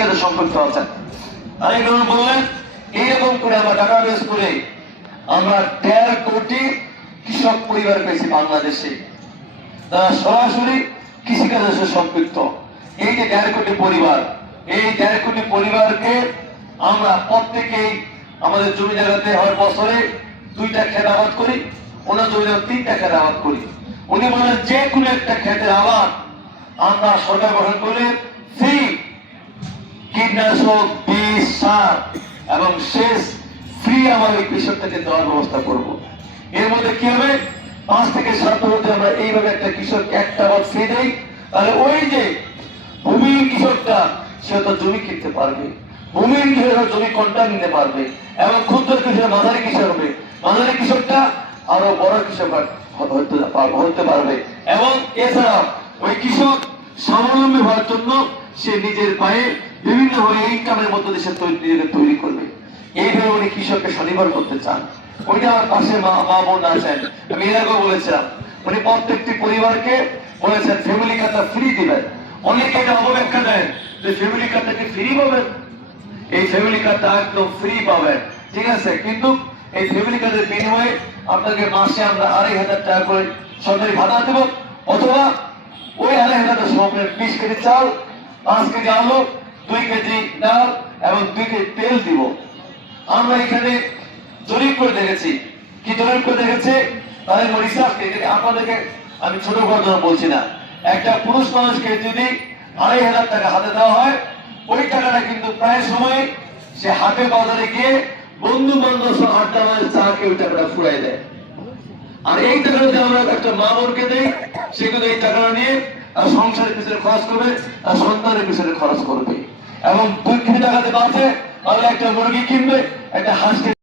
কৃষিকাজে সম্পৃক্ত আছেন। আরেকজন বললেন এইরকম করে আমরা ডাটাবেস করে আমরা ১.৫ কোটি কৃষক পরিবার পেয়েছি বাংলাদেশে, তারা সরাসরি কৃষিকাজের সাথে সম্পৃক্ত। এই যে ১.৫ কোটি পরিবার, এই ১.৫ কোটি পরিবারকে আমরা প্রত্যেকেই আমাদের জমি জায়গাতে হয় বছরে ২টা ক্ষেত আবাদ করি, ওনার জমিতে ৩টা ক্ষেত আবাদ করি। উনি বলেন যে কোনো একটা ক্ষেতের আবাদ আমরা সরকার গঠন করে ফ্রি কীটনাশক, বীজ, সার এবং সেচ ফ্রি আমাদের কৃষকদেরকে দেওয়ার ব্যবস্থা করব। এর মধ্যে কি হবে, ৫ থেকে ৭ বছর আমরা এইভাবে একটা কৃষক একটা আবাদ ফ্রি দেই, তাহলে ওই যে ভূমিহীন কৃষকটা সে তো জমি কিনতে পারবে, ভূমিহীন কৃষকরা জমি কন্ট্রাক্ট নিতে পারবে, এবং ক্ষুদ্র কৃষক মাঝারি কৃষক হবে, মাঝারি কৃষকটা আরো বড় কৃষক হতে পারবে। এবং এছাড়াও ওই কৃষক স্বাবলম্বী হওয়ার জন্য সে নিজের পায়ে বিভিন্ন ইনকামের মধ্যে দেশে নিজেকে তৈরি করবে। এইভাবে উনি কৃষককে স্বনির্ভর করতে চান। ওইটা আমার পাশে মা বোন আছেন, আমি এর আগেও বলেছিলাম, উনি প্রত্যেকটি পরিবারকে বলেছেন ফ্যামিলি কার্ডটা ফ্রি দিবেন। অনেকে এটা অপব্যাখ্যা দেন যে ফ্যামিলি কার্ডটা কি ফ্রি পাবেন, এই ফ্যামিলি কার্ডটা একদম ফ্রি পাবেন, ঠিক আছে, কিন্তু এই ফ্যামিলি কার্ডের বিনিময়ে আপনাকে মাসে আমরা ২৫০০ টাকা করে সরকারি ভাতা দেব, অথবা ওই ২৫০০ সরকারের ২০ কেজি চাল, ৫ কেজি আলু, ২ কেজি ডাল এবং ২ কেজি তেল দিব। আমরা এখানে জরিপ করে দেখেছি, কি জরিপ করে দেখেছে তাদের রিসার্চ, আপনাদেরকে আমি ছোট করার জন্য বলছি না, একটা পুরুষ মানুষকে যদি ২৫০০ টাকা হাতে দেওয়া হয়, ওই টাকাটা কিন্তু প্রায় সময় সে হাটে বাজারে গিয়ে বন্ধু বান্ধব সহ আড্ডা মাছ চা কে ওই টাকাটা ফুরাই দেয়। আর এই টাকা যদি আমরা একটা মা বোনকে দেই, সে কিন্তু এই টাকাটা নিয়ে তার সংসারের পিছনে খরচ করবে, তার সন্তানের পিছনে খরচ করবে, এবং ২ কোটি টাকাতে বাঁচে, তাহলে একটা মুরগি কিনবে, একটা হাঁস